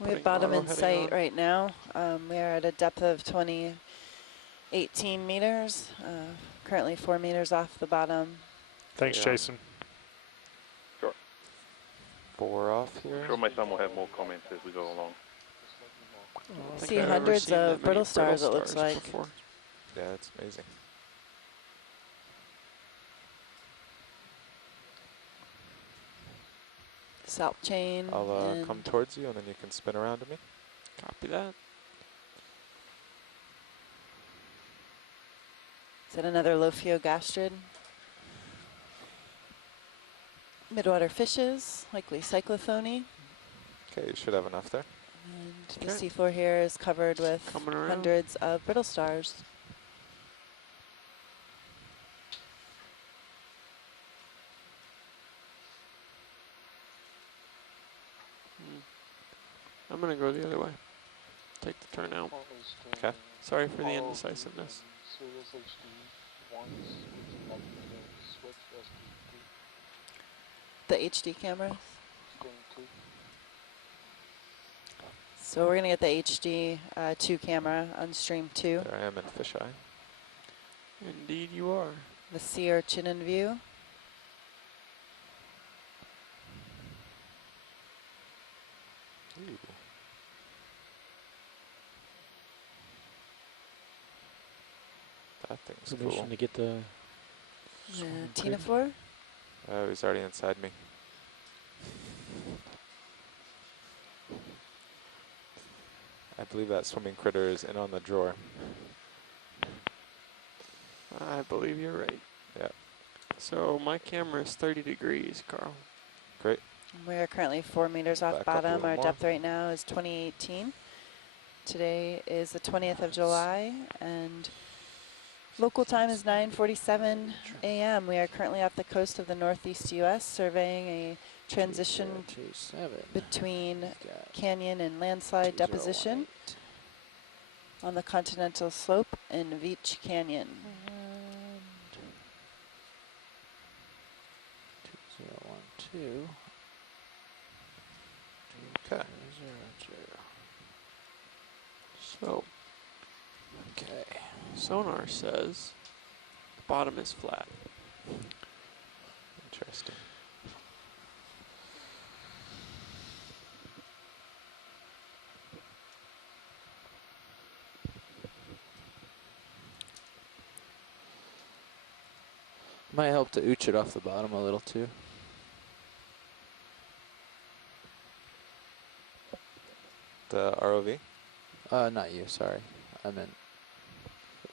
We have bottom in sight right now. We are at a depth of 18 meters, currently 4 meters off the bottom. Thanks, Jason. Sure. 4 off here. I'm sure my son will have more comments as we go along. See hundreds of brittle stars, it looks like. Before. Yeah, it's amazing. Salt chain. I'll come towards you and then you can spin around to me. Copy that. Is that another Lophiogastrid? Midwater fishes, likely cyclothony. Okay, you should have enough there. And the seafloor here is covered with hundreds of brittle stars. I'm going to go the other way. Take the turn out. Okay. Sorry for the indecisiveness. The HD cameras. So we're going to get the HD 2 camera on stream 2. There I am in fisheye. Indeed you are. The sea urchin in view. Ooh. That thing's cool. To get the Tinophore. Oh, he's already inside me. I believe that swimming critter is in on the drawer. I believe you're right. Yeah. So my camera is 30 degrees, Carl. Great. We are currently 4 meters off Back up a bottom. little Our more. depth right now is 2018. Today is the 20th of July, and local time is 9:47 a.m. We are currently off the coast of the northeast U.S., surveying a transition between canyon and landslide deposition on the continental slope in Veach Canyon. 2012. Okay. So, Okay. sonar says the bottom is flat. Interesting. Might help to ooch it off the bottom a little too. The ROV? Not you, sorry. I meant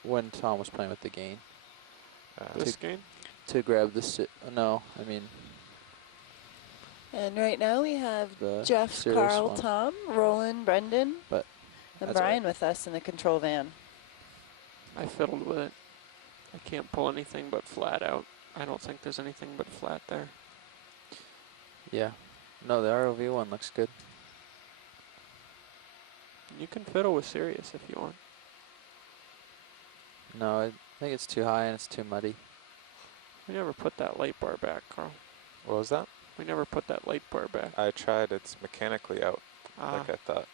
when Tom was playing with the gain. This game? To grab the no, I mean. And right now we have The Jeff, Sirius Carl, one. Tom, Roland, Brendan, But and that's Brian with us in the control van. I fiddled with it. I can't pull anything but flat out. I don't think there's anything but flat there. Yeah. No, the ROV one looks good. You can fiddle with Sirius if you want. No, I think it's too high and it's too muddy. We never put that light bar back, Carl. What was that? We never put that light bar back. I tried. It's mechanically out, like I thought.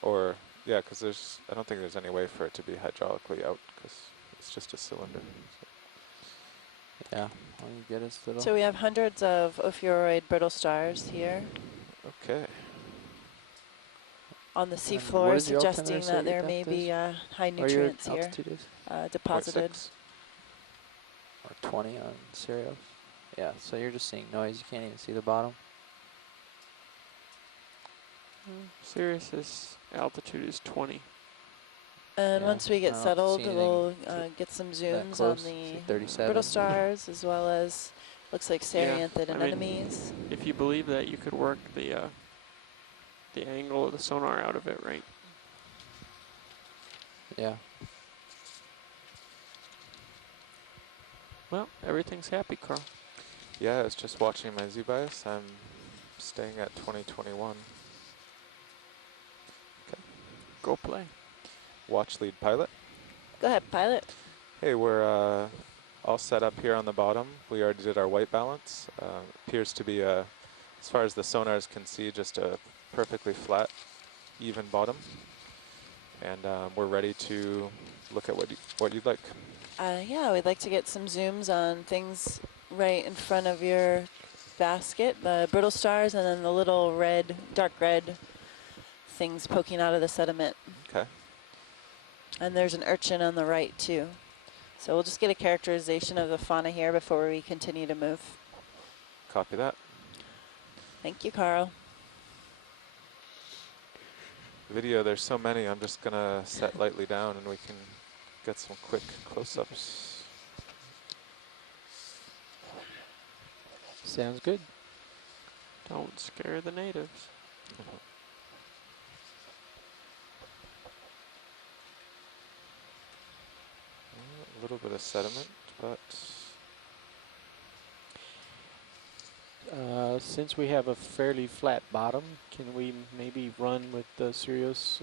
Or, yeah, because I don't think there's any way for it to be hydraulically out, because it's just a cylinder. So. Yeah, all you get is little. So we have hundreds of ophiuroid brittle stars here Okay. on the what seafloor, is the suggesting altimeter say that there your may depth be is? high Or your nutrients here altitude is? deposited. 0.6. Or 20 on Sirius. Yeah, so you're just seeing noise. You can't even see the bottom. Sirius's altitude is 20. And Yeah, once we I get don't settled, see we'll anything get some that zooms on close. the See 37. brittle stars, as well as looks like Cereanthid I mean, anemones. If you believe that, you could work the angle of the sonar out of it, right? Yeah. Well, everything's happy, Carl. Yeah, I was just watching my Z-bias. I'm staying at 2021. Okay. Go play. Watch lead pilot. Go ahead, pilot. Hey, we're all set up here on the bottom. We already did our white balance. Appears to be a as far as the sonars can see, just a perfectly flat, even bottom. And we're ready to look at what you'd like. Yeah, we'd like to get some zooms on things right in front of your basket, the brittle stars, and then the little red, dark red things poking out of the sediment. Okay. And there's an urchin on the right too. So we'll just get a characterization of the fauna here before we continue to move. Copy that. Thank you, Carl. Video, there's so many, I'm just gonna set lightly down and we can get some quick close-ups. Sounds good. Don't scare the natives. A little bit of sediment, but Since we have a fairly flat bottom, can we maybe run with the Sirius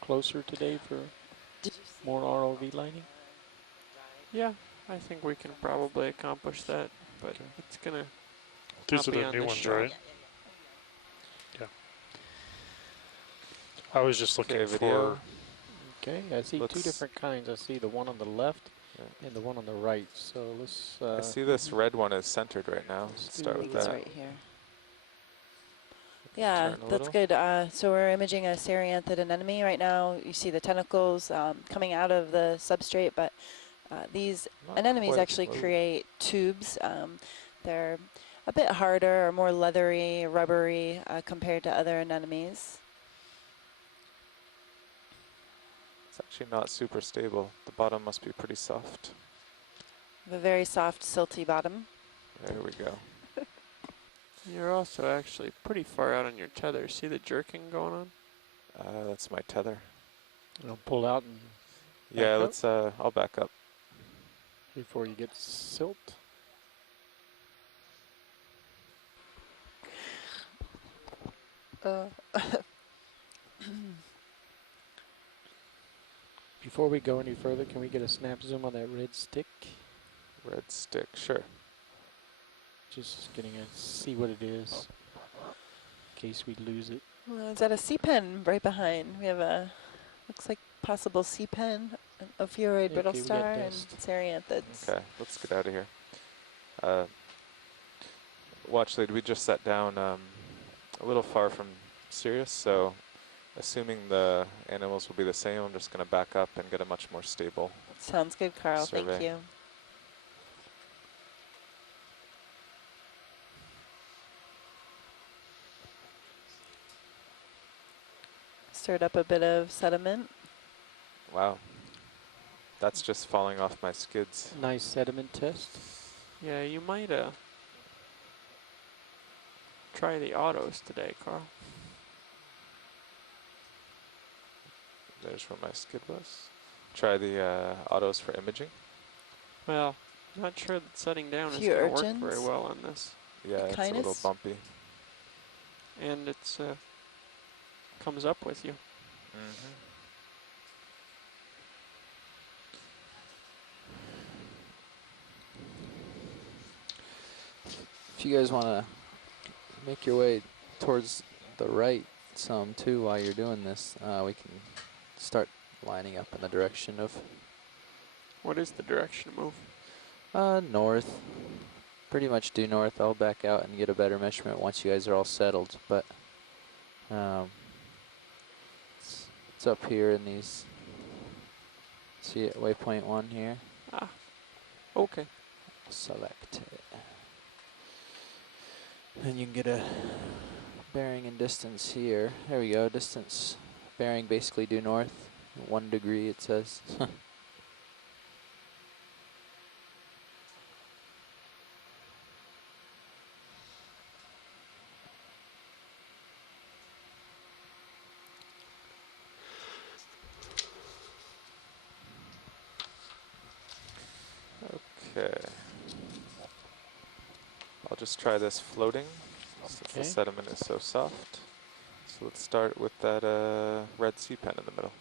closer today for more ROV lighting? Yeah, I think we can probably accomplish that, but it's gonna These not are be the on new this ones, shot. right? Yeah. I was just looking okay, video. Okay, I see two Let's- different kinds. I see the one on the left and the one on the right. So let's. I see this red one is centered right now. Let's Let's do start I with think it's that. right here. Yeah, Turn a that's little. good. So we're imaging a Cereanthid anemone right now. You see the tentacles coming out of the substrate, but these Not anemones quite actually exposed. create tubes. They're a bit harder or more leathery, rubbery compared to other anemones. It's actually not super stable. The bottom must be pretty soft. A very soft, silty bottom. There we go. You're also actually pretty far out on your tether. See the jerking going on? That's my tether. I'll pull out and Yeah, up? let's. I'll back up. before you get silt. Before we go any further, can we get a snap zoom on that red stick? Red stick, sure. Just getting to see what it is, in case we lose it. Is that a sea pen right behind? We have a, looks like possible sea pen, an ophiuroid brittle Okay, we got star, and dust. Cereanthids. Okay, let's get out of here. Watch lead, we just sat down a little far from Sirius, so assuming the animals will be the same, I'm just going to back up and get a much more stable. Sounds good, Carl. Thank Survey. you. Stirred up a bit of sediment. Wow. That's just falling off my skids. Nice sediment test. Yeah, you might try the autos today, Carl. There's where my skid was. Try the autos for imaging. Well, not sure that setting down is Few going to work very urchins. well on this. Yeah, it's a little Echinus? bumpy. And it's comes up with you. Mm-hmm. If you guys want to make your way towards the right some too while you're doing this, we can start lining up in the direction of What is the direction to move? north. Pretty much due north. I'll back out and get a better measurement once you guys are all settled. But it's up here in these. See it, waypoint 1 here. Ah, okay. Select it. And you can get a bearing and distance here. There we go. Distance, bearing basically due north. 1 degree it says. Okay. I'll just try this floating since the Okay. sediment is so soft. So let's start with that red sea pen in the middle.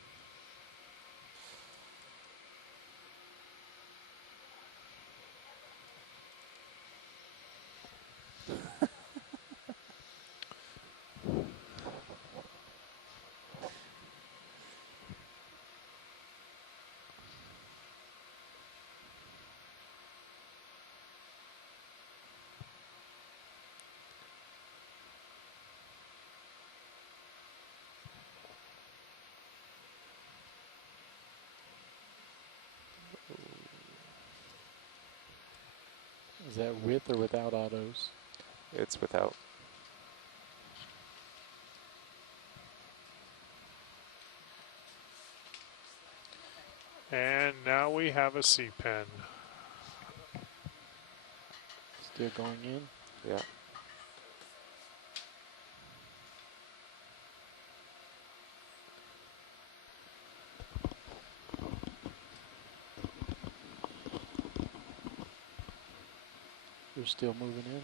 Is that with or without autos? It's without. And now we have a C-pen. Still going in? Yeah. You're still moving in?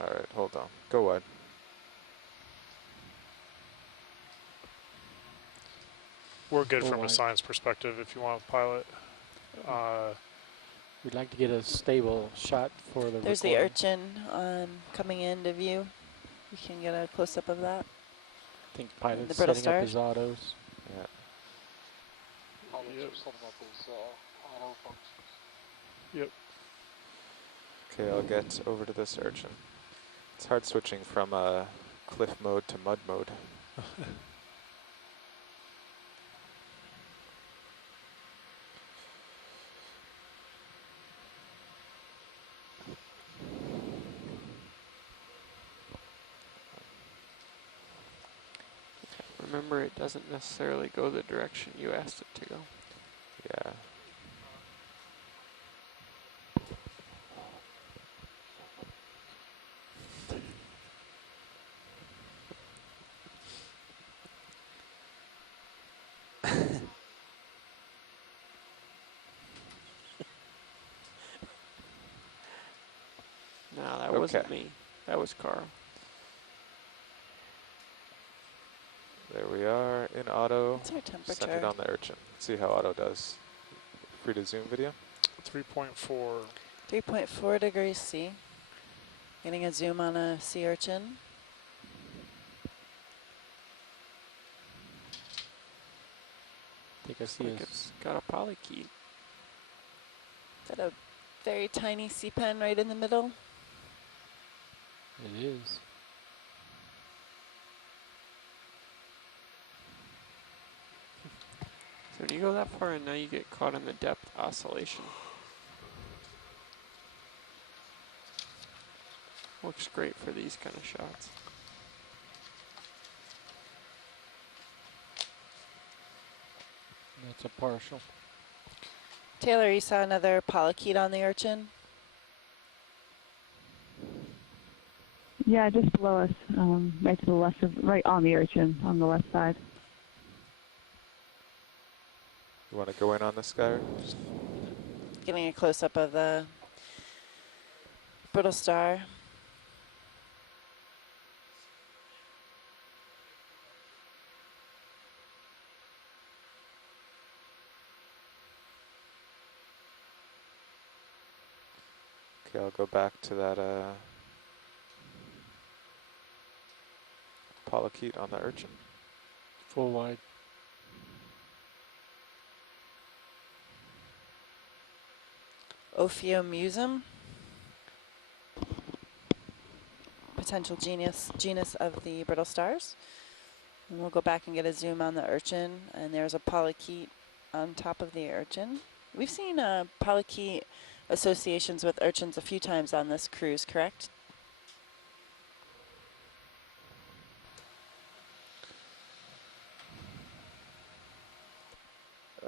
All right, hold on. Go wide. We're good Go from a wide. science perspective if you want to pilot. We'd like to get a stable shot for the There's the recording. urchin coming into view. You can get a close-up of that. I think pilot's the brittle setting up stars. his autos. Yeah. Yep. Okay, I'll get over to this urchin. It's hard switching from cliff mode to mud mode. Remember, it doesn't necessarily go the direction you asked it to go. Yeah. No, that Okay. wasn't me. That was Carl. There we are in auto. What's our Centered temperature? on the urchin. Let's see how auto does. Free to zoom video. 3.4. 3.4 degrees C. Getting a zoom on a sea urchin. I think I Looks see like a it's got a polykey. Is that a very tiny sea pen right in the middle? It is. So when you go that far in now, you get caught in the depth oscillation. Works great for these kind of shots. That's a partial. Taylor, you saw another polychaete on the urchin? Yeah, just below us, right to the left of, right on the urchin, on the left side. You want to go in on this guy? Getting a close-up of the brittle star. Okay, I'll go back to that polychaete on the urchin. Full wide. Ophiomusum. Potential genus of the brittle stars. And we'll go back and get a zoom on the urchin, and there's a polychaete on top of the urchin. We've seen polychaete associations with urchins a few times on this cruise, correct?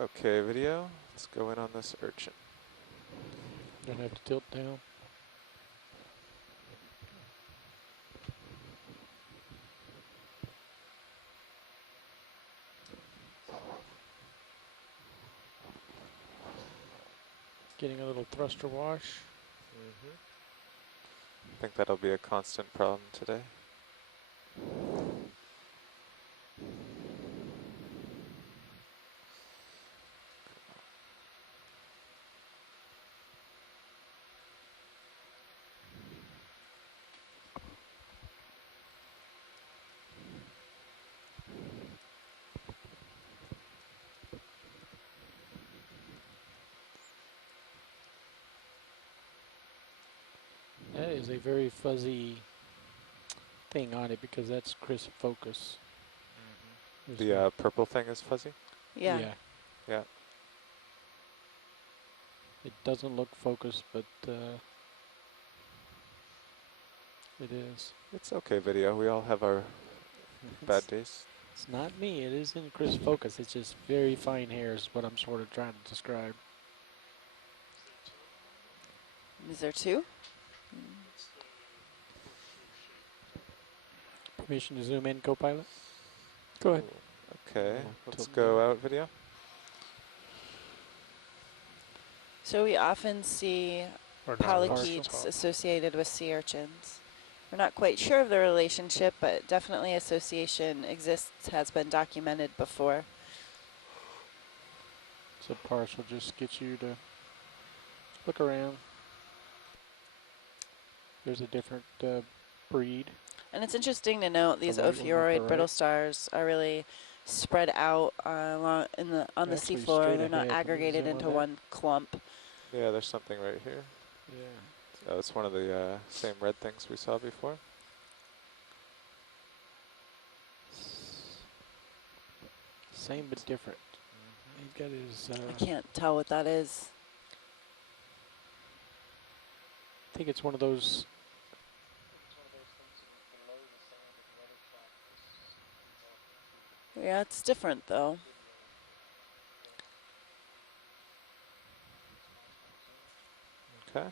Okay, video. Let's go in on this urchin. Don't have to tilt down. Getting a little thruster wash. I think that'll be a constant problem today. That is a very fuzzy thing on it because that's crisp focus. There's The purple thing is fuzzy? Yeah. Yeah. It doesn't look focused, but It is. It's okay video. We all have our bad days. It's not me. It is in crisp focus. It's just very fine hairs, what I'm sort of trying to describe. Is there two? Permission to zoom in, co-pilot? Go ahead. Okay, Oh, let's tilt go down. out video. So we often see Or no, polychaetes top. associated with sea urchins. We're not quite sure of the relationship, but definitely association exists, has been documented before. So parse will just get you to look around. There's a different breed. And it's interesting to note these light one with the ophiuroid brittle right. stars are really spread out along on the Actually seafloor. straight They're not ahead. Can you aggregated zoom on into that? one clump. Yeah, there's something right here. Yeah. Oh, it's one of the same red things we saw before. Same but different. He's got his. I can't tell what that is. I think it's one of those. Yeah, it's different though. Okay.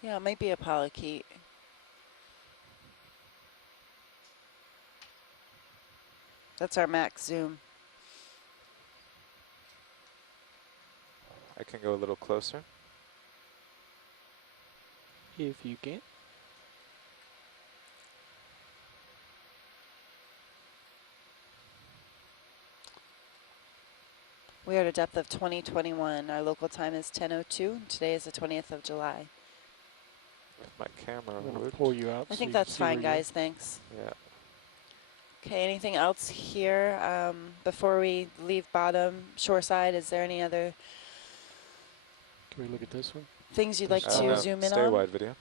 Yeah, it might be a polychaete. That's our max zoom. I can go a little closer. If you can. We are at a depth of 2021. Our local time is 10:02. Today is the 20th of July. If my camera I'm going to would. pull you out. I so think you can that's see where fine, you are. guys. Thanks. Yeah. Okay, anything else here before we leave bottom shoreside? Is there any other Can we look at this one? things you'd like There's to No, zoom in stay on? wide video.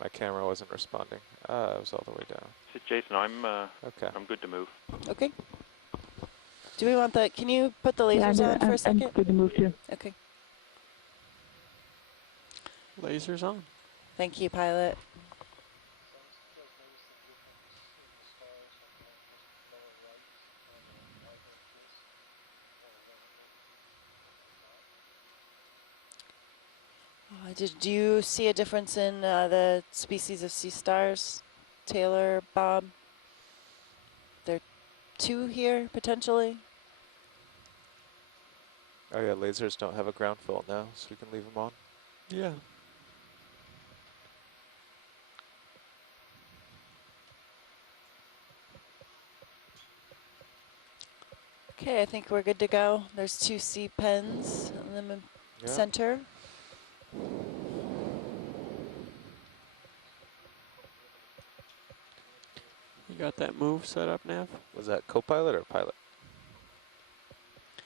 My camera wasn't responding. It was all the way down. So Jason, I'm Okay. good to move. Okay. Do we want the, can you put the Yeah, lasers on for a I'm second? good to move too. Okay. Lasers on. Thank you, pilot. Do you see a difference in the species of sea stars, Taylor, Bob? There are two here, potentially. Oh yeah, lasers don't have a ground fault now, so we can leave them on. Yeah. Okay, I think we're good to go. There's two sea pens in the Yeah. center. You got that move set up, Nav? Was that co-pilot or pilot?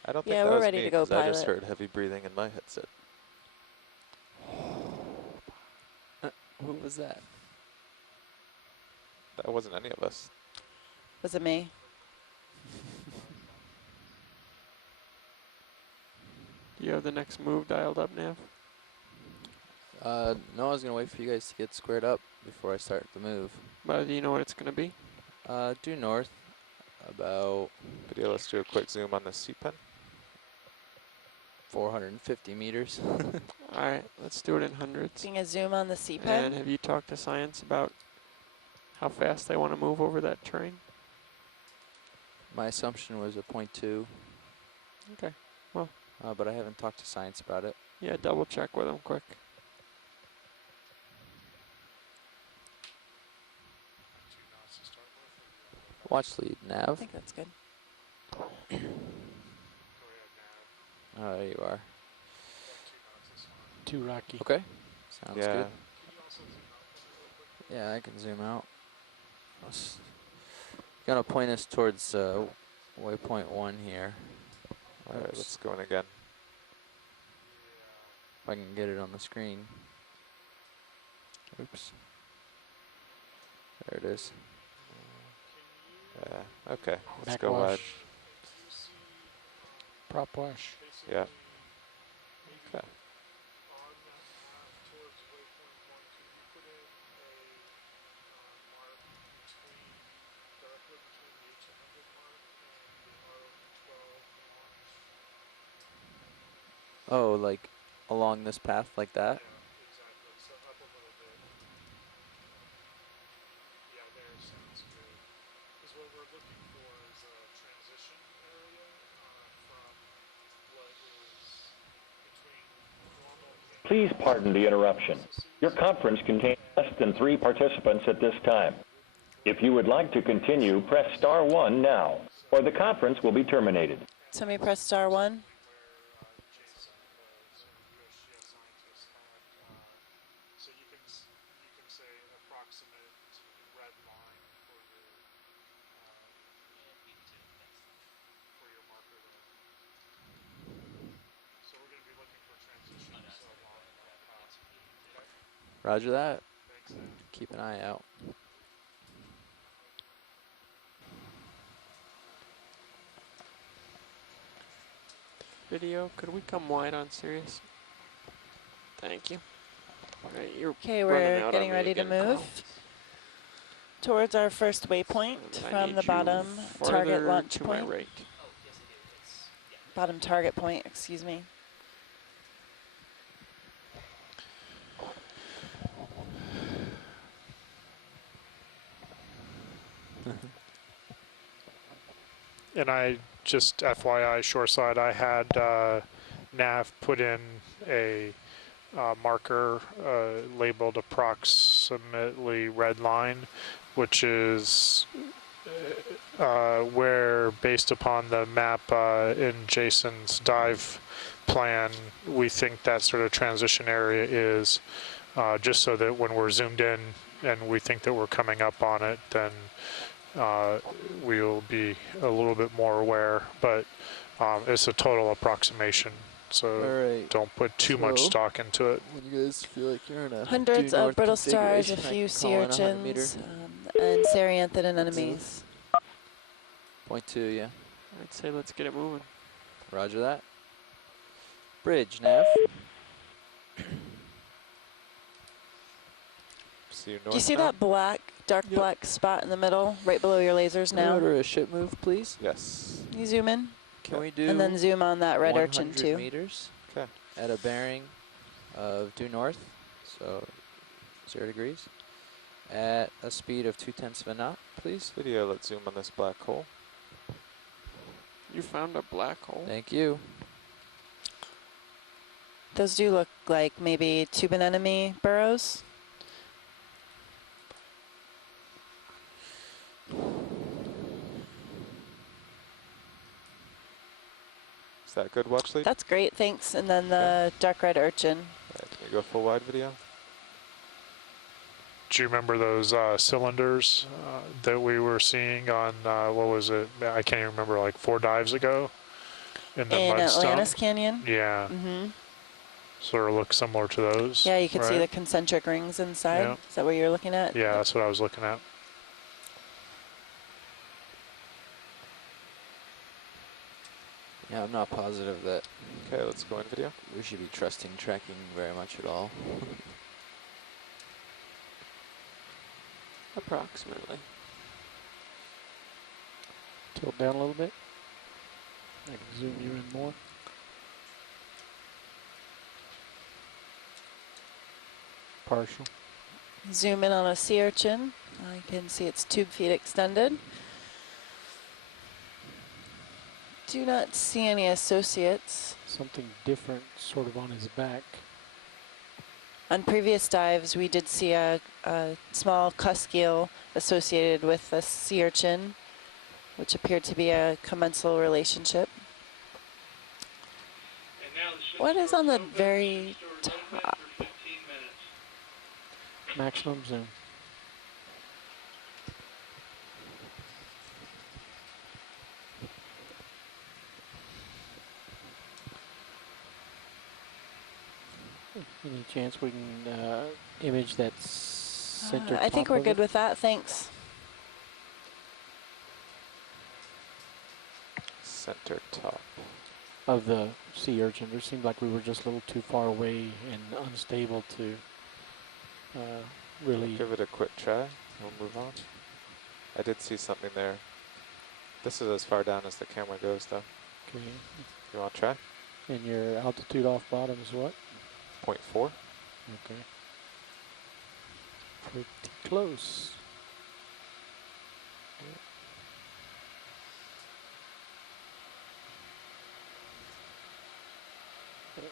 I don't Yeah, think that we're was ready me, to go, 'cause I just pilot. heard heavy breathing in my headset. What was that? That wasn't any of us. Was it me? Do you have the next move dialed up, Nav? No, I was gonna wait for you guys to get squared up before I start the move. But do you know what it's going to be? Due north, about Video, let's do a quick zoom on the sea pen. 450 meters. All right, let's do it in hundreds. Seeing a zoom on the sea And pen. have you talked to science about how fast they want to move over that terrain? My assumption was a 0.2, Okay. but I haven't talked to science about it. Yeah, double check with them quick. Watch lead, I nav. think that's good. Oh, there you are. Too rocky. Okay, sounds Yeah. good. Yeah, I can zoom out. Gonna point us towards waypoint 1 here. All right, Oops. let's go in again. If I can get it on the screen. Oops. There it is. Yeah. Okay. Let's go Backwash. wide. Prop wash. Yeah. Okay. Oh, like along this path like that? Exactly. So up a little bit. Yeah, there sounds good. Because what we're looking for is a transition area from what is between normal. Please pardon the interruption. Your conference contains less than 3 participants at this time. If you would like to continue, press star 1 now, or the conference will be terminated. Somebody press star 1. Where Jason, the USGS scientist, had, so you can say approximate red line for your marker there. So we're going to be looking for transitions along that path. Okay. Roger that. Thanks, Sam. Keep an eye out. Video, could we come wide on Sirius? Thank you. Alright, you're Okay, running we're out on getting me ready to again, Carl. move towards our first waypoint I from need the you bottom target farther launch to my point. right. Bottom target point, excuse me. And I just FYI, shoreside, I had nav put in a marker labeled approximately red line, which is where, based upon the map in Jason's dive plan, we think that sort of transition area is, just so that when we're zoomed in and we think that we're coming up on it, then we'll be a little bit more aware, but it's a total approximation, so Alright. don't put too much So, stock into it. when you guys feel like you're in a Hundreds due of north brittle stars, a configuration, I few can sea call in 100 meter. urchins, and Sarianthid anemones. Point 2, yeah. I'd say let's get it moving. Roger that. Bridge, nav. See you Do you north see now? that black, dark Yep. black spot in the middle, right below your lasers Can we now? order a ship move, please? Yes. You zoom in, Can we do and then zoom on that red urchin 100 too. meters Okay. at a bearing of due north, so 0 degrees, at a speed of 0.2 of a knot, please? Video, let's zoom on this black hole. You found a black hole. Thank you. Those do look like maybe tube anemone burrows. Is that good, watch lead? That's great, thanks. And then the dark red urchin. Can you go full wide video? Do you remember those cylinders that we were seeing on, what was it? I can't even remember, like 4 dives ago? In the In mudstone? Atlantis Canyon. Yeah, Mm-hmm. sort of look similar to those. Yeah, you can see right? the concentric rings inside. Yeah. Is that what you're looking at? Yeah, that's what I was looking at. Yeah, I'm not positive that Okay, let's go in video. we should be trusting tracking very much at all. Approximately. Tilt down a little bit. I can zoom you in more. Partial. Zoom in on a sea urchin. I can see its tube feet extended. Do not see any associates. Something different sort of on his back. On previous dives, we did see a small cusk eel associated with a sea urchin, which appeared to be a commensal relationship. What is on the very top? Maximum zoom. Any chance we can image that center I think top we're of good it? with that, thanks. Center top. Of the sea urchin? It seemed like we were just a little too far away and unstable to really. Give it a quick try. We'll move on. I did see something there. This is as far down as the camera goes, though. Okay. You want to try? And your altitude off bottom is what? 0.4. Okay. Pretty close.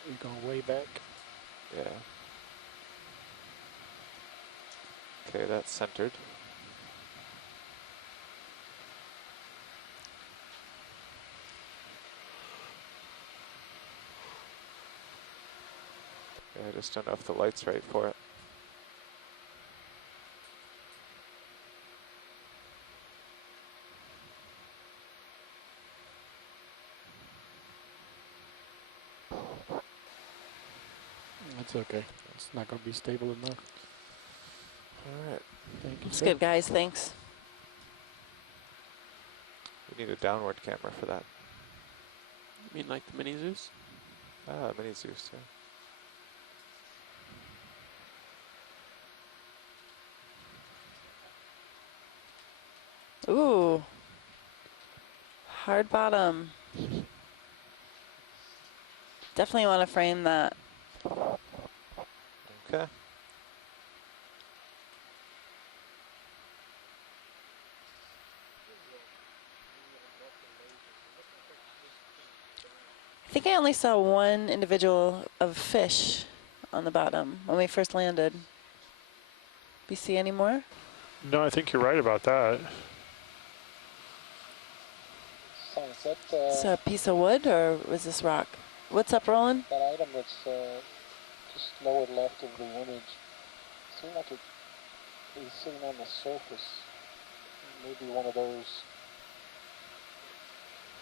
You're going way back. Yeah. Okay, that's centered. Yeah, I just don't know if the light's right for it. That's okay. It's not going to be stable enough. All right. Thank you, It's sir. good, guys. Thanks. We need a downward camera for that. You mean like the mini Zeus? Ah, mini Zeus, yeah. Ooh. Hard bottom. Definitely want to frame that. Okay. I think I only saw one individual of fish on the bottom when we first landed. We see any more? No, I think you're right about that. Is that a piece of wood or was this rock? What's up, Roland? That item that's just lower left of the image seemed like it is sitting on the surface. Maybe one of those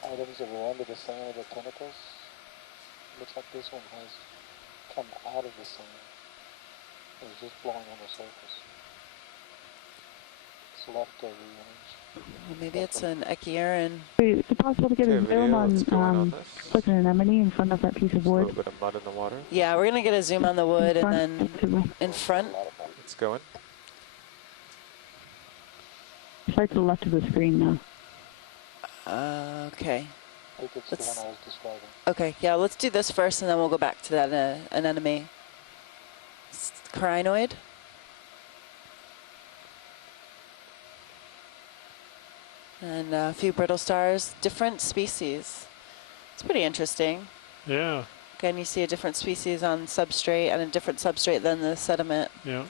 items that were under the sand of the tentacles. Looks like this one has come out of the sand. It was just blowing on the surface. It's left of the image. Well, maybe it's an Okeanos. Is it possible to get a zoom on like an anemone in front of that piece of A wood? little bit of mud in the water. Yeah, we're going to get a zoom on the wood and then in front. It's going. It's right to the left of the screen now. Okay. I think it's the one I was describing. Okay, yeah, let's do this first and then we'll go back to that anemone. Crinoid. And a few brittle stars, different species. It's pretty interesting. Yeah. Again, you see a different species on substrate and a different substrate than the sediment. Yeah.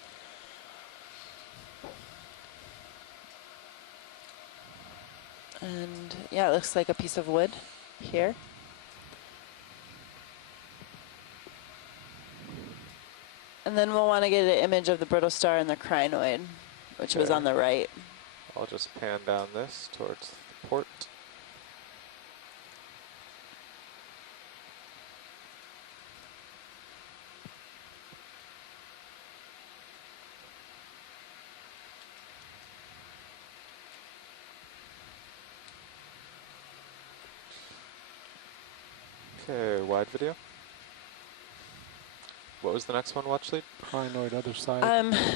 And yeah, it looks like a piece of wood here. And then we'll want to get an image of the brittle star and the crinoid, which was on the right. I'll just pan down this towards the port. Okay, wide video. What was the next one, watch lead? Crinoid, other side.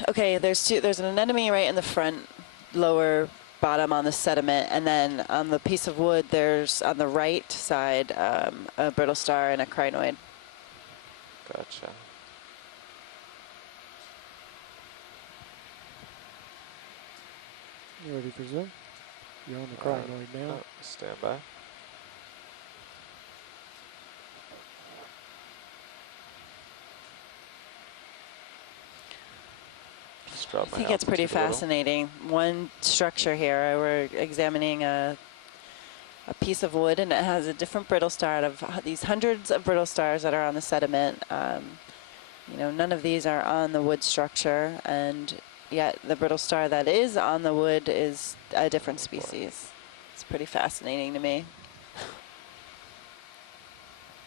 Okay, there's an anemone right in the front, lower bottom on the sediment, and then on the piece of wood, there's on the right side a brittle star and a crinoid. Gotcha. You ready for zoom? You're on the crinoid now. Oh, stand by. I think it's pretty fascinating. One structure here, we're examining a piece of wood, and it has a different brittle star out of these hundreds of brittle stars that are on the sediment. You know, none of these are on the wood structure, and yet the brittle star that is on the wood is a different species. It's pretty fascinating to me.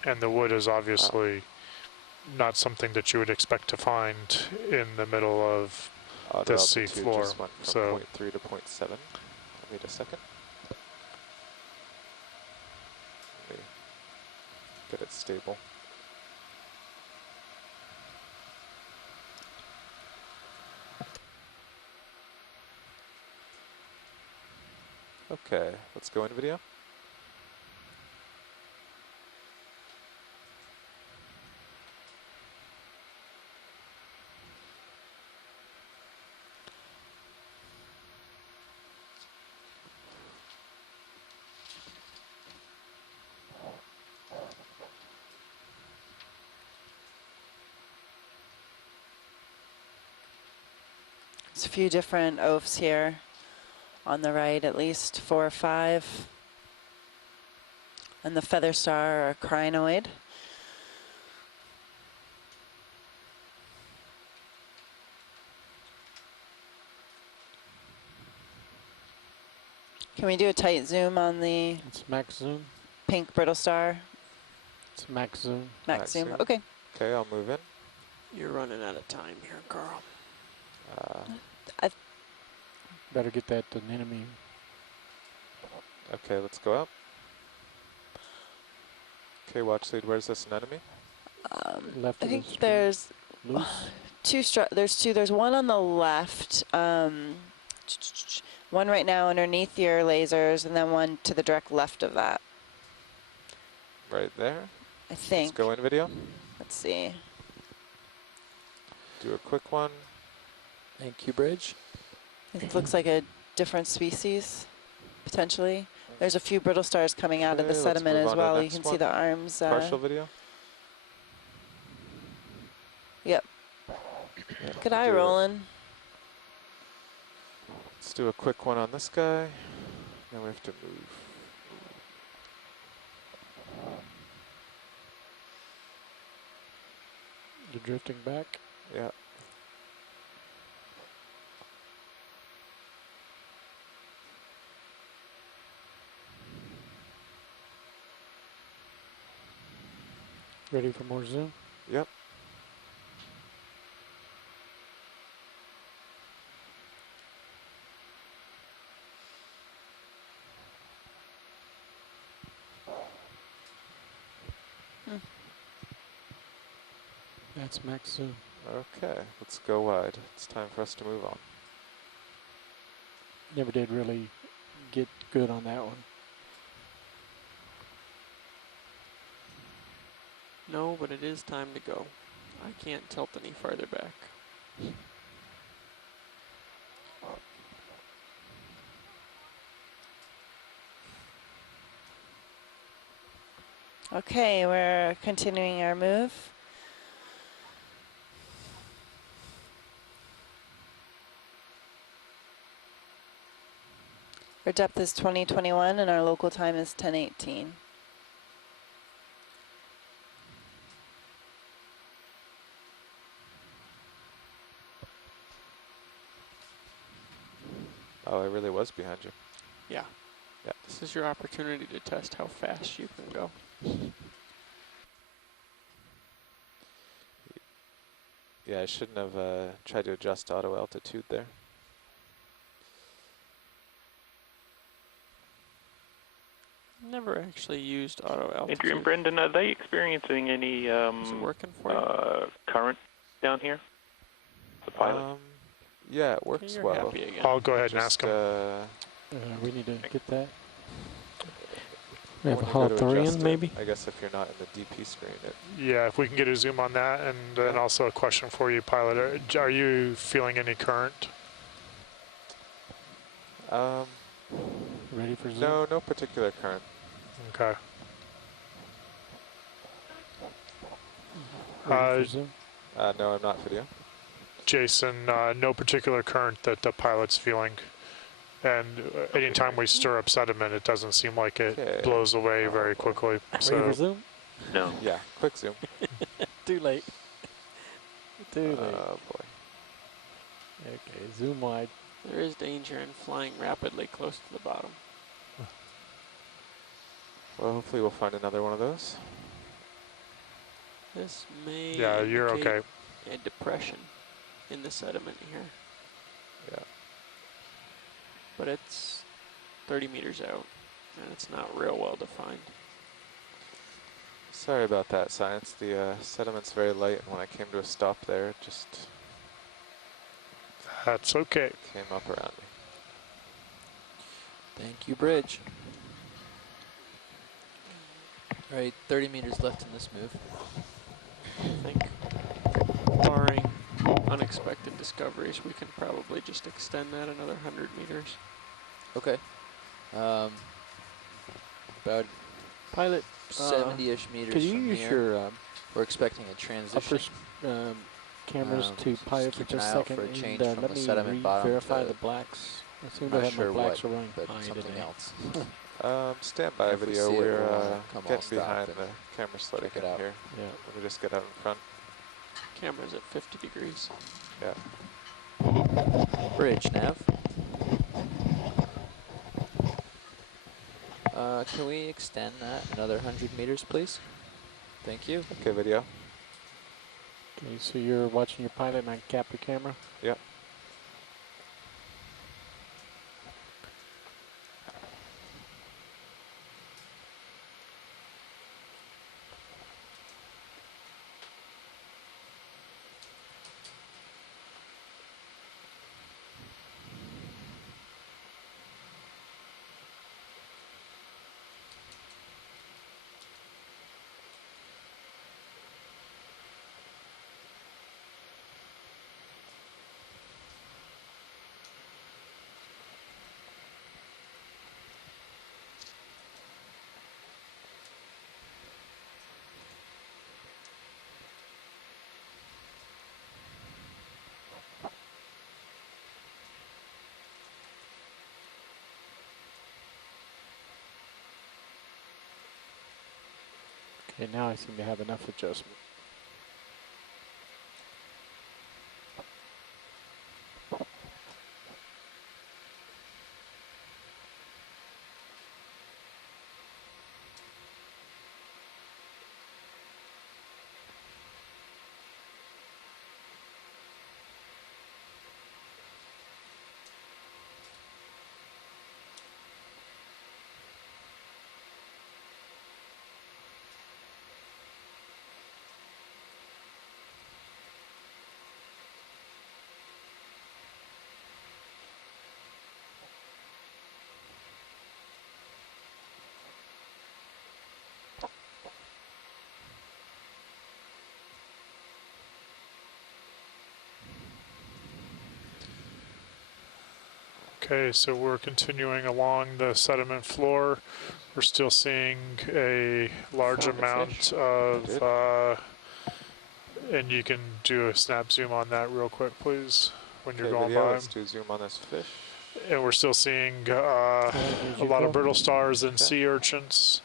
And the wood is obviously not something that you would expect to find in the middle of the sea floor. Just went from So 0.3 to 0.7. Wait a second. Let me get it stable. Okay, let's go in video. There's a few different oafs here on the right, at least 4 or 5. And the feather star or crinoid. Can we do a tight zoom on the It's max zoom. pink brittle star? It's max zoom. Max zoom. zoom. Okay. Okay, I'll move in. You're running out of time here, Carl. Better get that anemone. Okay, let's go up. Okay, watch lead. Where's this anemone? Left I of the think screen. there's Loose. there's one on the left. One right now underneath your lasers, and then one to the direct left of that. Right there. I think. Let's go in video. Let's see. Do a quick one. Thank you, Bridge. It looks like a different species, potentially. There's a few brittle stars coming out of the Okay, let's sediment move as on to the well. You next can see one. the arms. Partial video. Yep. Good eye Do it. rolling. Let's do a quick one on this guy. Now we have to move. You're drifting back. Yeah. Ready for more zoom? Yep. That's max zoom. Okay, let's go wide. It's time for us to move on. Never did really get good on that one. No, but it is time to go. I can't tilt any farther back. Okay, we're continuing our move. Our depth is 2021 and our local time is 10:18. Oh, I really was behind you. Yeah. Yeah. This is your opportunity to test how fast you can go. Yeah, I shouldn't have tried to adjust auto altitude there. Never actually used auto altitude. Adrian, Brendan, are they experiencing any Is it working for you? current down here? The pilot? Yeah, it Okay, works you're well. happy again. I'll go ahead and Just, ask him. We need to get that. We have a when you go to adjust Holothurian, it, maybe? I guess if you're not in the DP screen, it Yeah, if we can get a zoom on that. And then Yeah. also a question for you, pilot. Are you feeling any current? Ready for zoom? no particular current. Okay. Ready for zoom? No, I'm not video. Jason, no particular current that the pilot's feeling. And anytime we stir up sediment, it doesn't seem like it Okay. blows away very quickly. Ready So for zoom? No. Yeah, quick zoom. Too late. Too late. Oh boy. Okay, zoom wide. There is danger in flying rapidly close to the bottom. Well, hopefully we'll find another one of those. This may yeah, you're indicate okay. a depression in the sediment here. Yeah. But it's 30 meters out, and it's not real well defined. Sorry about that, science. The sediment's very light, and when I came to a stop there, it just That's okay. came up around me. Thank you, Bridge. All right, 30 meters left in this move. I think, barring unexpected discoveries, we can probably just extend that another 100 meters. Okay. About Pilot, 70-ish meters Could you from use here. your We're expecting a transition. upper cameras to pilot for keep an just eye a out second. for a And change from let the me sediment bottom verify to, the blacks. I seem I'm to not have sure my blacks what, are running but high something today. else. Standby If we video. see it, We're we'll wanna come all getting stop behind and the camera sledding check it in out. here. Yeah. Let me just get out in front. Camera's at 50 degrees. Yeah. Bridge nav. Can we extend that another 100 meters, please? Thank you. Okay, video. Okay, so you're watching your pilot and I cap your camera? Yep. Okay, now I seem to have enough adjustment. Okay, so we're continuing along the sediment floor. We're still seeing a large Found a amount fish. of, and you can do a snap zoom on that real quick, please, when you're Okay, going video. by. Let's do zoom on this fish. And we're still seeing Here's a your lot of go. brittle stars and Okay. sea urchins,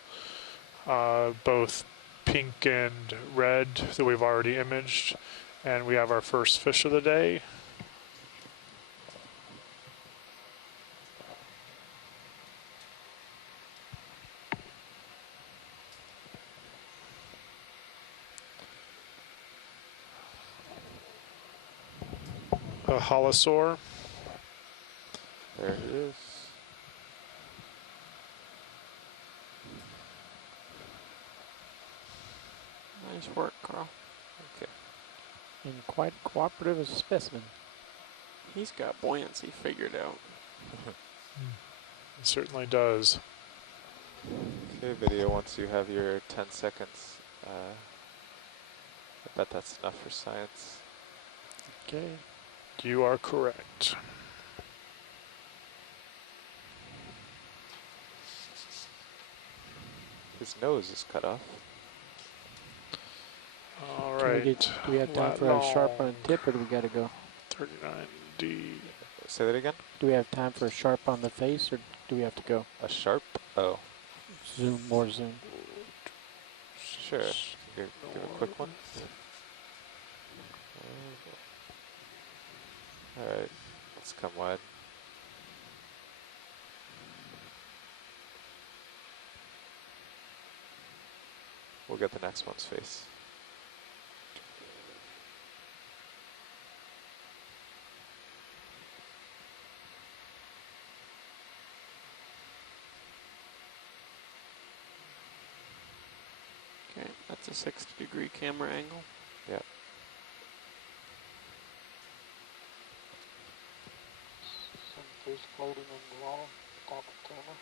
both pink and red that we've already imaged. And we have our first fish of the day. A holosaur. There he is. Nice work, Carl. Okay. And quite cooperative as a specimen. He's got buoyancy figured out. It certainly does. Okay, video. Once you have your 10 seconds, I bet that's enough for science. Okay. You are correct. His nose is cut off. All Can we right. get, do we have time for a sharp on the tip or do we gotta go? 39D. Say that again? Do we have time for a sharp on the face or do we have to go? A sharp? Oh, Zoom, more zoom. sure. Give a quick one. Alright, let's come wide. We'll get the next one's face. Okay, that's a 60-degree camera angle. Yeah. Some fish floating in the water, top of the camera.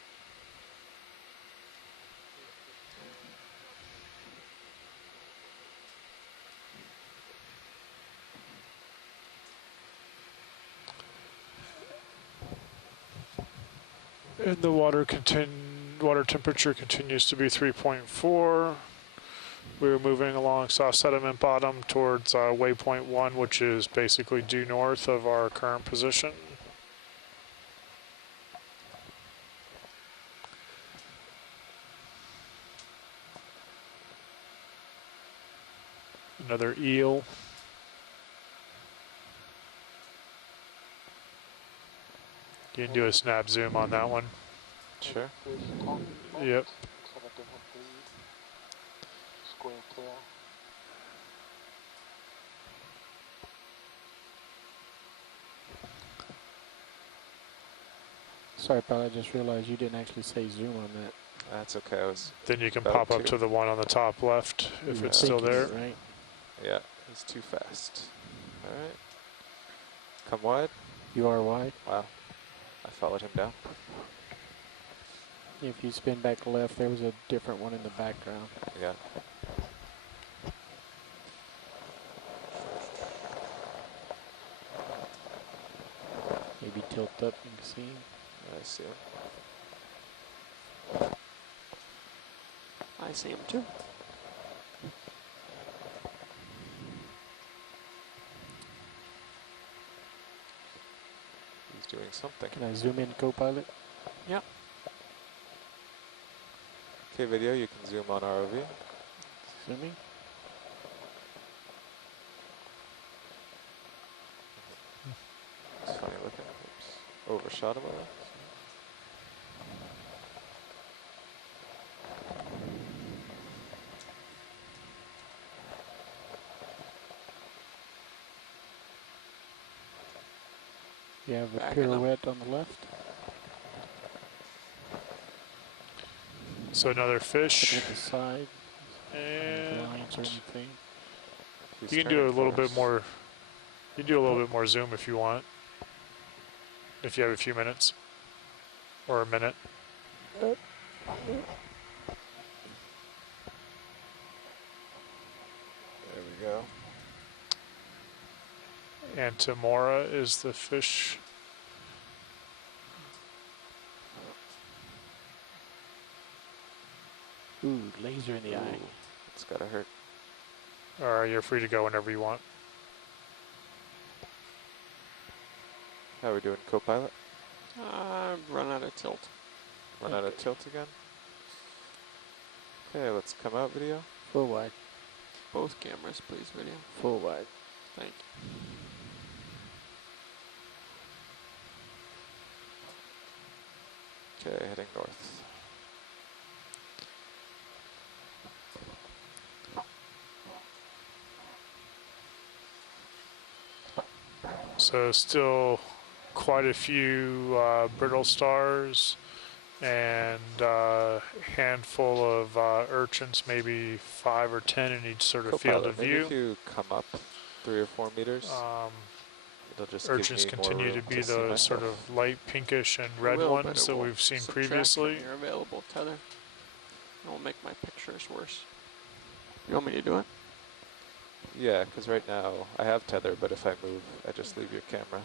And the water temperature continues to be 3.4. We were moving along, saw sediment bottom towards waypoint 1, which is basically due north of our current position. Another eel. You can do a snap zoom on that one. Sure. Yep. Square tail. Sorry, pal, I just realized you didn't actually say zoom on that. That's okay. I was. Then you can About pop up to. to the one on the top left if You it's were still thinking there. it, right? Yeah, he's too fast. All right. Come wide. You are wide. Wow. I followed him down. If you spin back left, there was a different one in the background. Yeah. Maybe tilt up and see. I see him. I see him too. He's doing something. Can I zoom in, co-pilot? Yep. Okay, video, you can zoom on ROV. Zooming. It's funny looking. Oops. Overshot him a little. You have a Backing up. pirouette on the left. So another Look fish. at the side. And Lines or anything. He's you can do turning a little for bit us. more. You can do a little bit more zoom if you want. If you have a few minutes. Or a minute. There we go. And Tamora is the fish. Ooh, laser in the eye. It's gotta hurt. You're free to go whenever you want. How are we doing, co-pilot? Run out of tilt. Run out of tilt again. Okay, let's come out video. Full wide. Both cameras, please, video. Full wide. Thank you. Okay, heading north. So still quite a few brittle stars and a handful of urchins, maybe 5 or 10 in each sort of field Co-pilot, of maybe view. if you come up 3 or 4 meters, it'll just Urchins give me more continue to room be see the sort myself. of light pinkish and It red will, but ones it that will we've seen subtract previously. from your available tether. It will make my pictures worse. You want me to do it? Yeah, because right now I have tether, but if I move, I just leave your camera.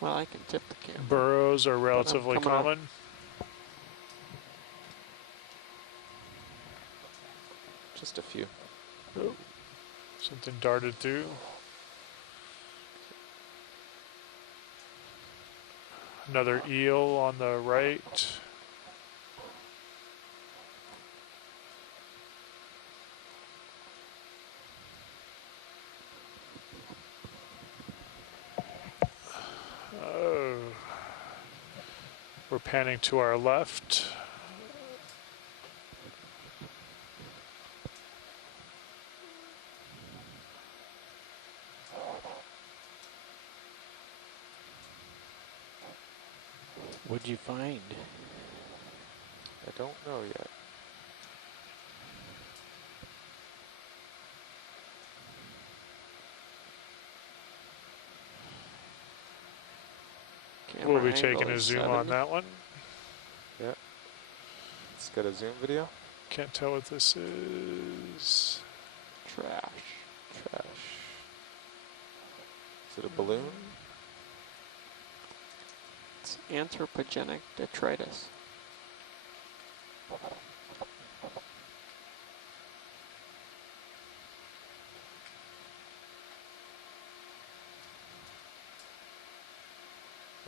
Well, I can tip the camera. Burrows are relatively coming up. common. Just a few. Oh, something darted through. Another eel on the right. Oh. We're panning to our left. What'd you find? I don't know yet. Camera We'll be angle taking a is zoom 70. on that one. Yeah. Let's get a zoom video. Can't tell what this is. Trash. Trash. Is it a balloon? It's anthropogenic detritus.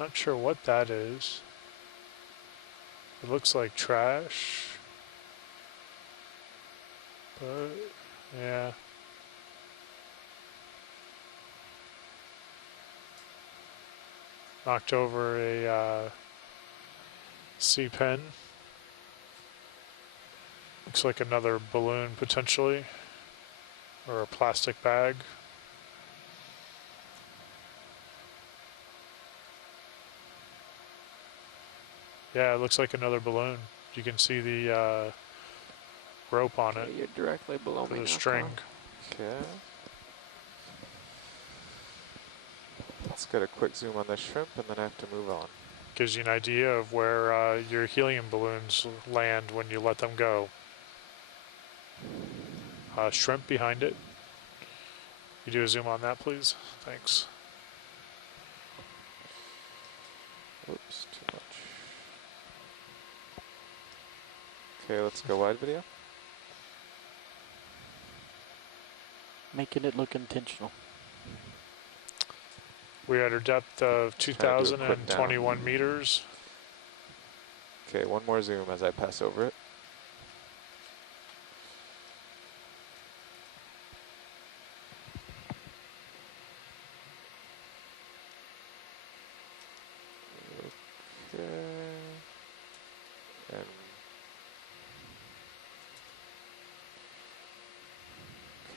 Not sure what that is. It looks like trash. But, yeah. Knocked over a sea pen. Looks like another balloon potentially, or a plastic bag. Yeah, it looks like another balloon. You can see the rope on it. You're directly below me The now, string. Carl. Okay. Let's get a quick zoom on this shrimp, and then I have to move on. Gives you an idea of where your helium balloons land when you let them go. Shrimp behind it. You do a zoom on that, please? Thanks. Oops, too much. Okay, let's go wide video. Making it look intentional. We're at a depth of Try to do a quick down. 2,021 meters. Okay, one more zoom as I pass over it. Okay. And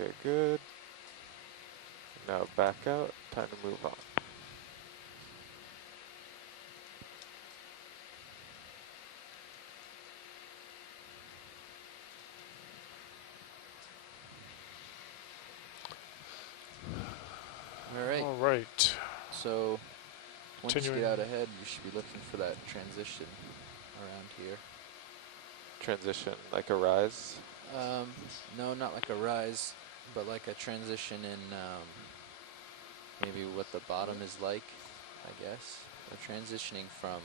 okay, good. Now back out, time to move on. All right. All right. So once you Continuing. get out ahead, you should be looking for that transition around here. Transition, like a rise. No, not like a rise, but like a transition in maybe what the bottom is like, I guess. We're transitioning from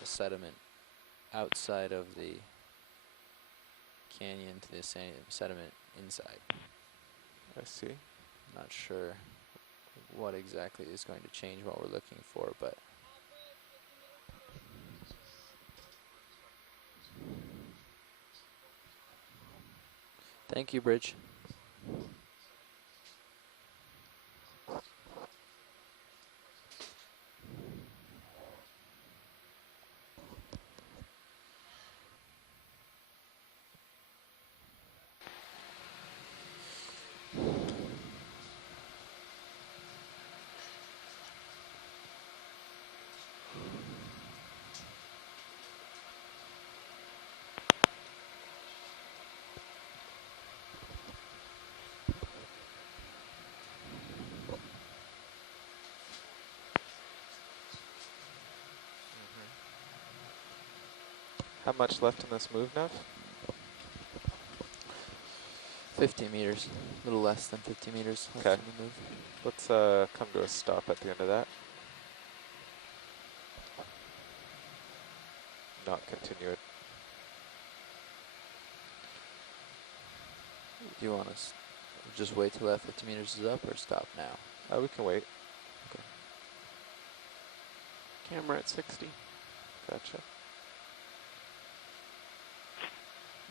the sediment outside of the canyon to the sediment inside. I see. Not sure what exactly is going to change what we're looking for, but thank you, Bridge. How much left in this move, Nev? 50 meters, a little less than 50 meters left Okay. in the move. Let's come to a stop at the end of that. Not continue it. Do you want us just wait till that 50 meters is up or stop now? We can wait. Camera at 60. Gotcha.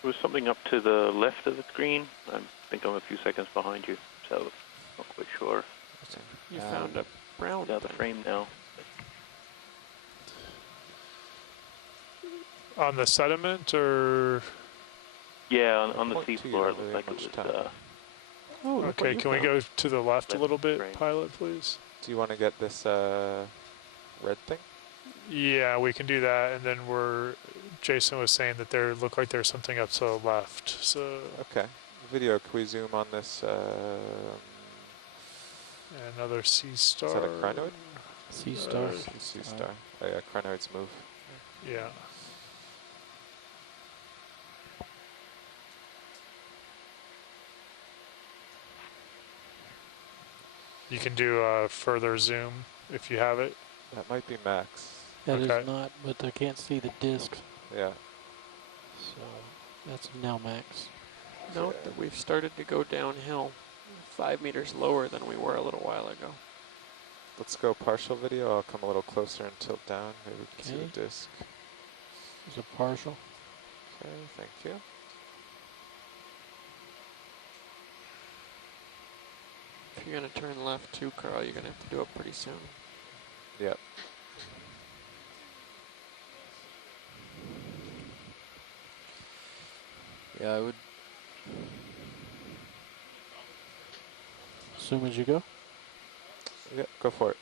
There was something up to the left of the screen. I think I'm a few seconds behind you, so not quite sure. You found a brown Got the thing. frame now. On the sediment, or? Yeah, on the Point two, seafloor, you're it looked like it much was. time. Oh, look what Okay, you can we found. go to the left a Left little bit, frame. pilot, please? Do you want to get this red thing? Yeah, we can do that, and then Jason was saying that there looked like there's something up to the left, so. Okay. Video, can we zoom on this? Another sea star. Is that a crinoid? Sea star. Sea star. Oh yeah, crinoids move. Yeah. You can do a further zoom if you have it. That might be max. That is Okay. not, but I can't see the disc, Yeah. so that's now max. Note that we've started to go downhill 5 meters lower than we were a little while ago. let's go partial video. I'll come a little closer and tilt down. Maybe we can see Okay. the disc. There's a partial. Okay, thank you. If you're going to turn left too, Carl, you're going to have to do it pretty soon. Yep. Yeah, I would. Zoom as you go. Yep, go for it.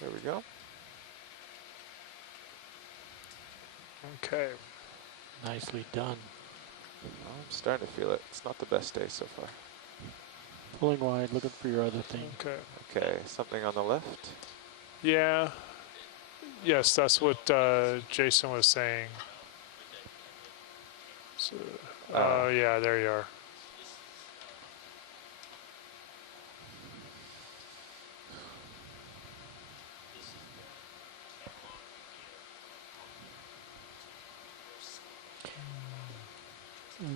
There we go. Okay. Nicely done. I'm starting to feel it. It's not the best day so far. Pulling wide, looking for your other thing. Okay. Okay, something on the left. Yeah. Yes, that's what Jason was saying. So, yeah, there you are.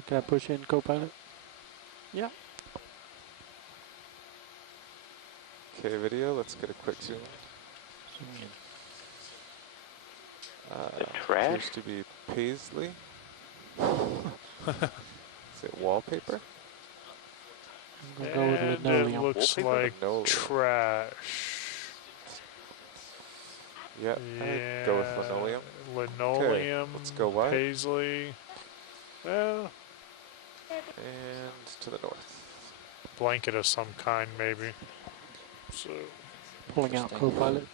Can I push in, co-pilot? Yeah. Okay, video. Let's get a quick zoom. Zoom in. The trash? Appears to be paisley. Is it wallpaper? I'm gonna go with And linoleum. it looks Wallpaper? like Linoleum. trash. Yeah, I'd go with linoleum. Linoleum. let's go wide. Paisley. Well, And to the north. blanket of some kind, maybe. So, Pulling out, Interesting. co-pilot.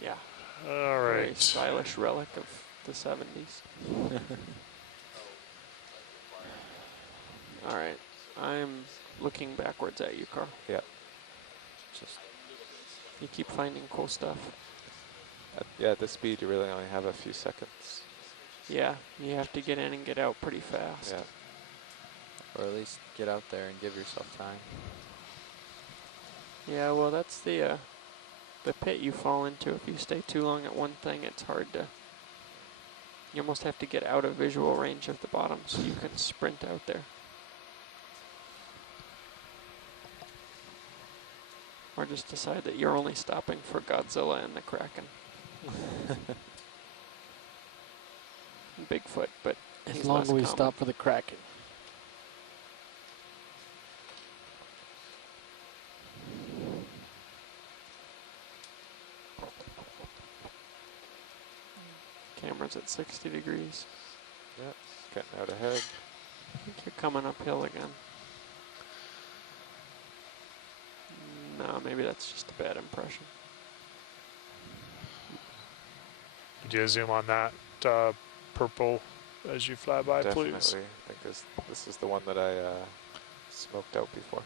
Yeah. all Very right. stylish relic of the 70s. All right. I'm looking backwards at you, Carl. Yeah. Just you keep finding cool stuff. Yeah, at this speed, you really only have a few seconds. Yeah, you have to get in and get out pretty fast. Yeah. Or at least get out there and give yourself time. Yeah, well, that's the pit you fall into. If you stay too long at one thing, it's hard to. You almost have to get out of visual range of the bottom so you can sprint out there. Or just decide that you're only stopping for Godzilla and the Kraken. Bigfoot, but As he's long less as we common. stop for the Kraken. Camera's at 60 degrees. Yeah, getting out ahead. I think you're coming uphill again. No, maybe that's just a bad impression. Could you zoom on that purple as you fly by, Definitely. please? I think this is the one that I smoked out before.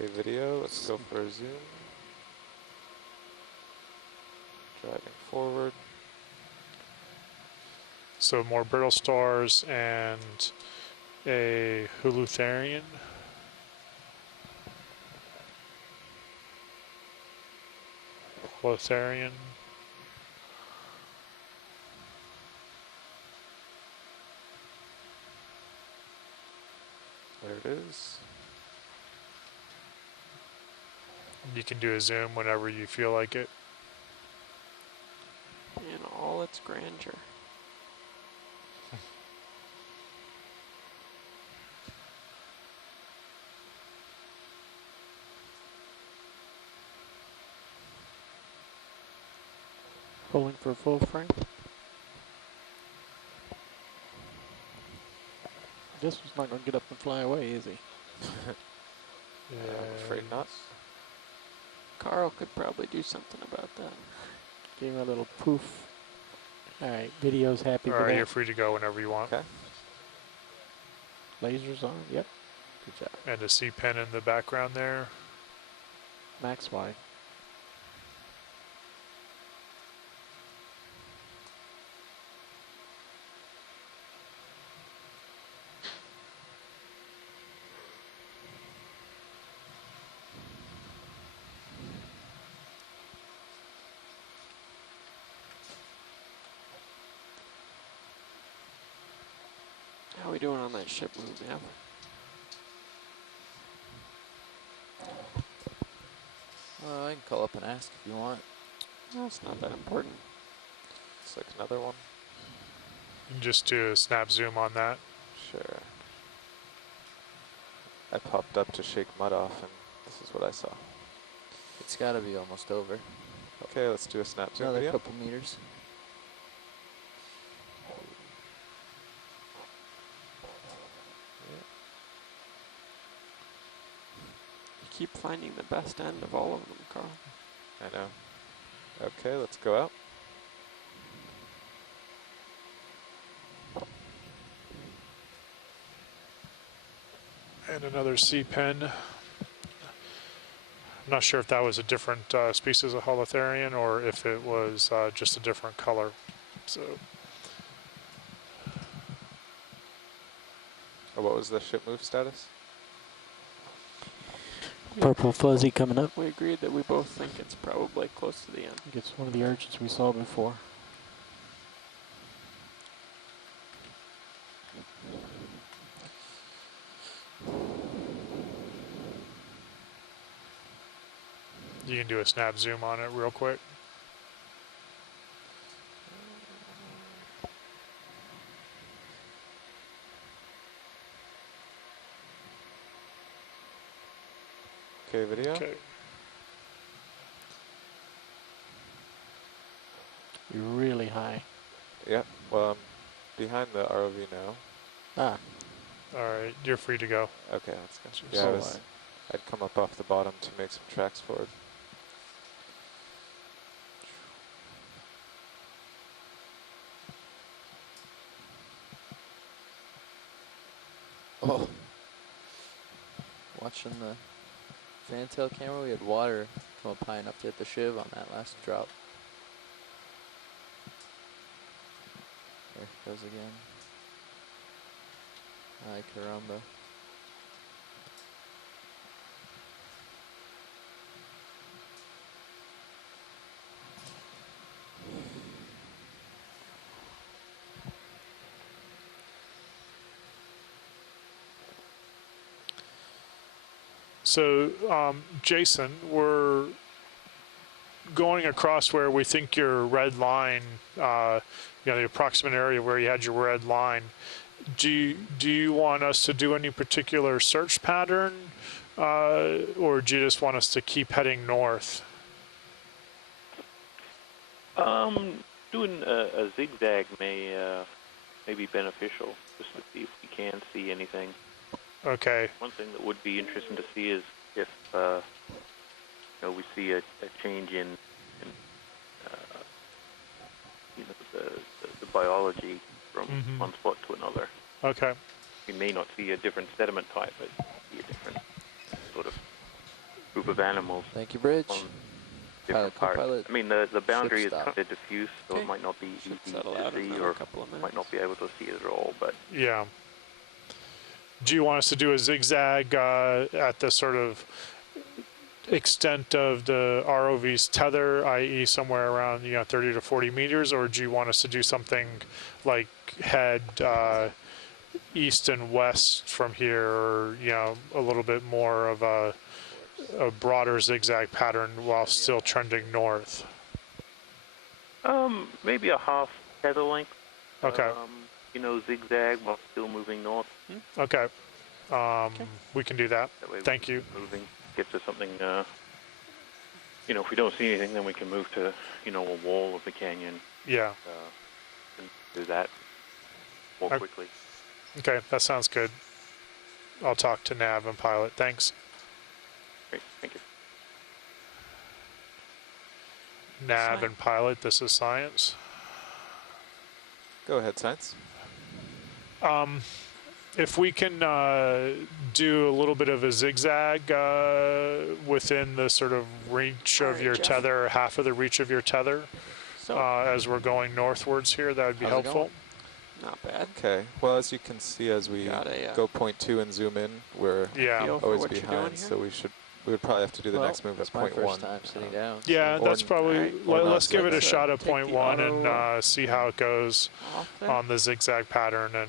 Okay, video. Let's go for a zoom. Driving forward. So more brittle stars and a Hulutherian. Hulutherian. There it is. You can do a zoom whenever you feel like it. In all its grandeur. Pulling for full frame. This one's not going to get up and fly away, is he? I'm afraid not. Carl could probably do something about that. Gave him a little poof. All right, video's happy All with right, that. you're free to go whenever you want. Okay. Lasers on. Yep. Good job. And a C pen in the background there. Max Y. we doing on that ship move, Nav? I can call up and ask if you want. No, it's not that important. Looks like another one. And just do a snap zoom on that. Sure. I popped up to shake mud off, and this is what I saw. It's got to be almost over. Okay, let's do a snap zoom Another video. couple meters. You keep finding the best end of all of them, Carl. I know. Okay, let's go out. And another C-pen. I'm not sure if that was a different species of holotherian or if it was just a different color. So, Oh, what was the ship move status? Purple fuzzy coming up. We agreed that we both think it's probably close to the end. I think it's one of the urchins we saw before. you can do a snap zoom on it real quick. Okay, video. Okay. You're really high. Yeah, well, I'm behind the ROV now. Ah, All right, you're free to go. Okay, let's go. Just Yeah, so I'd come up off the bottom to make some tracks forward. Oh. Watching the fantail camera, we had water come up high enough to hit the shiv on that last drop. There it goes again. Ay, caramba. So, Jason, we're going across where we think your red line, the approximate area where you had your red line. Do you want us to do any particular search pattern, or do you just want us to keep heading north? Doing a zigzag may be beneficial, just to see if we can see anything. Okay. One thing that would be interesting to see is if we see a change in the biology from one spot to another. Okay. We may not see a different sediment type, but see a different sort of group of animals. Thank you, Bridge. On different parts. Pilot, I mean, the boundary is stop. kind of diffuse, so it might not be easy settle to out in see, another or couple of might not be able to see it at all. But Yeah. Do you want us to do a zigzag at the sort of extent of the ROV's tether, i.e. somewhere around 30 to 40 meters, or do you want us to do something like head east and west from here, or a little bit more of a broader zigzag pattern while still trending north? maybe a half tether length. Okay. Zigzag while still moving north. Okay. We can do that. That way Thank you. Moving, get to something. If we don't see anything, then we can move to a wall of the canyon. Yeah. And do that more quickly. Okay, that sounds good. I'll talk to Nav and pilot. Thanks. Great, thank you. Nav and pilot, this is science. Go ahead, Science. If we can do a little bit of a zigzag within the sort of reach of your tether, half of the reach of your tether, as we're going northwards here, that would be helpful. Not bad. Okay. Well, as you can see, as we go 0.2 and zoom in, we're always behind, so we would probably have to do the next move at 0.1. First time sitting down. Yeah, that's probably. Let's give it a shot at 0.1 and see how it goes on the zigzag pattern, and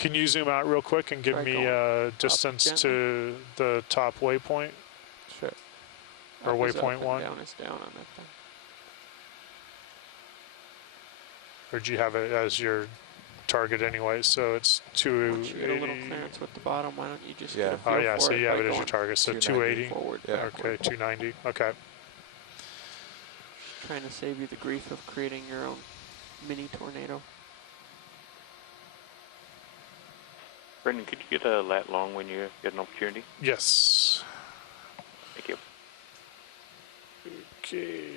Can you zoom out real quick and give Try me going distance gently. to the top waypoint? Sure. Or Up is up waypoint and 1? down is down on that thing. Or do you have it as your target anyway? So it's Once you get a little 280. clearance with the bottom, why don't you just Yeah. get a feel Oh yeah, for so it you have by it as your going target. So 290. 280. forward, Yeah. Okay, backward. 290. Okay. Trying to save you the grief of creating your own mini tornado. Brendan, could you get a lat long when you get an opportunity? Yes. Thank you. Okay.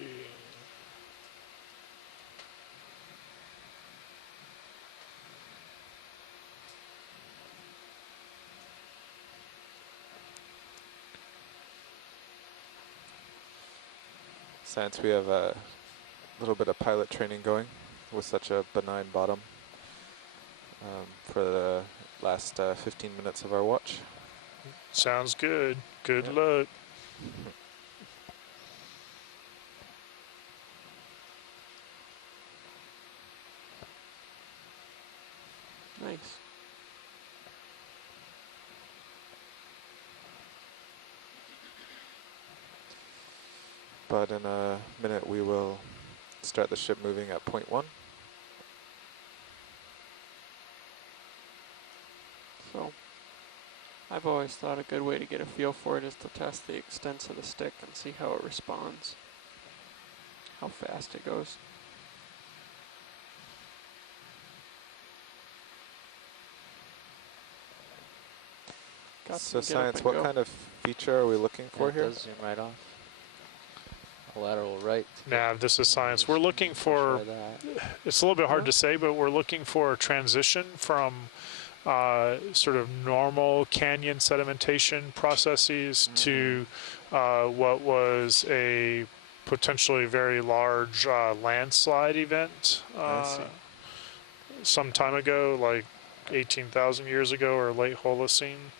Since we have a little bit of pilot training going with such a benign bottom for the last 15 minutes of our watch. Sounds good. Good Yep. luck. Nice. But in a minute we will start the ship moving at point 1. So, I've always thought a good way to get a feel for it is to test the extents of the stick and see how it responds, how fast it goes. Got So some get up Science, and what go. kind of feature are we looking for it here? does zoom right off. A lateral right. Now, this is Science. We're looking for, Try that. it's a little bit hard Yeah. to say, but we're looking for a transition from sort of normal canyon sedimentation processes to what was a potentially very large landslide event I see. some time ago, like 18,000 years ago or late Holocene.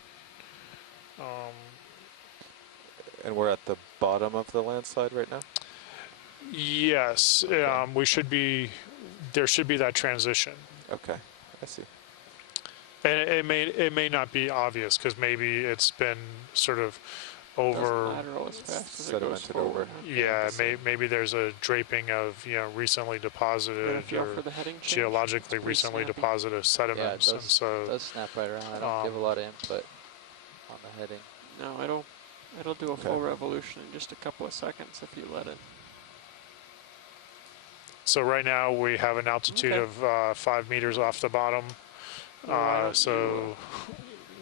And we're at the bottom of the landslide right now? Yes, Okay. we should be, there should be that transition. Okay, I see. And it may not be obvious because maybe it's been sort of Doesn't over. lateral as fast as it goes Sedimented forward. over. Huh? Yeah, the same. maybe there's a draping of recently Get a deposited feel or for the heading change? geologically It's pretty recently snappy. deposited Yeah, it sediments, and so does snap right around. I don't give a lot of input on the heading. No, it'll do a Okay. full revolution in just a couple of seconds if you let it. so right now we have an altitude Okay. of 5 meters off the bottom. Well, why don't So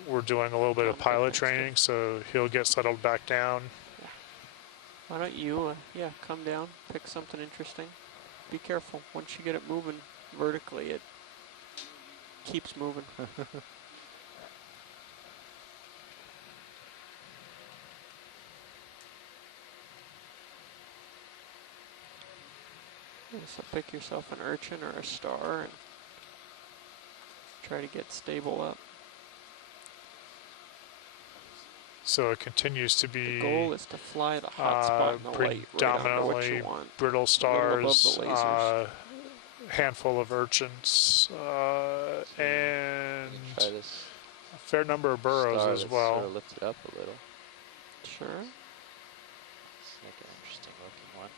we're doing a little bit of Come get pilot next to- training, so he'll get settled back down. Why don't you, come down, pick something interesting. Be careful. Once you get it moving vertically, it keeps moving. Yeah, so pick yourself an urchin or a star and try to get stable up. So it continues to The be goal is to fly the hot spot in the light right onto what predominantly you want. brittle little above stars, the lasers. handful of urchins, and Try this a fair number of burrows star as that's well. sort of lifted up a little. Sure. It's like an interesting looking one.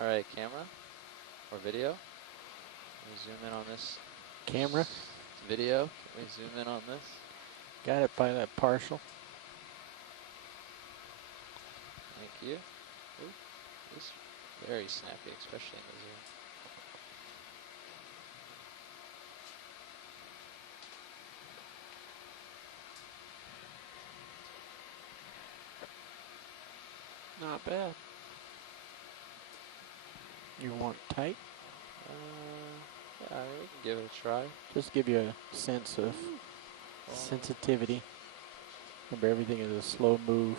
All right, camera or video. Can we zoom in on this Camera, video? Can we zoom in on this? got it by that partial. Thank you. Ooh, it's very snappy, especially in the zoom. Not bad. You want tight? Yeah, we can give it a try. Just give you a sense of sensitivity. Remember, everything is a slow move.